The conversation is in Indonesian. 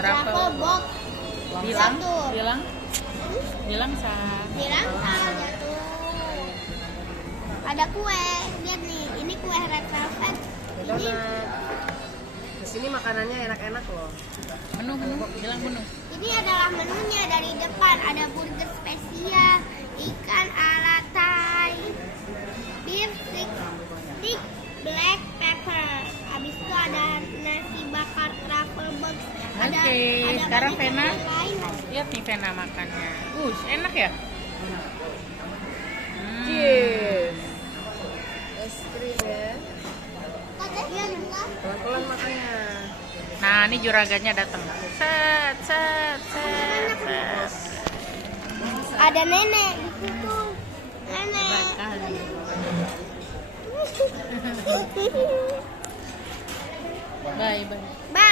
Travel box. Bilang, Satu. bilang, bilang Bilang salah jatuh. Ada kue. Lihat nih, ini kue red velvet. Ini Di sini makanannya enak-enak loh. menu, bilang menu. ini adalah menunya dari depan. Ada burger spesial, ikan ala Thai, beef stick, black pepper. Habis itu ada nasi bakar truffle box. Oke, sekarang banyak Vena. yang lain. Lihat nih Vena makannya. Enak ya? Cheers. Es krim ya. Iya, Nila. Pelan-pelan makannya. Nah, ini juragannya datang. Set, set, set, set. Ada nenek di situ. Nenek. Hebat kali. Bye, bye. Bye.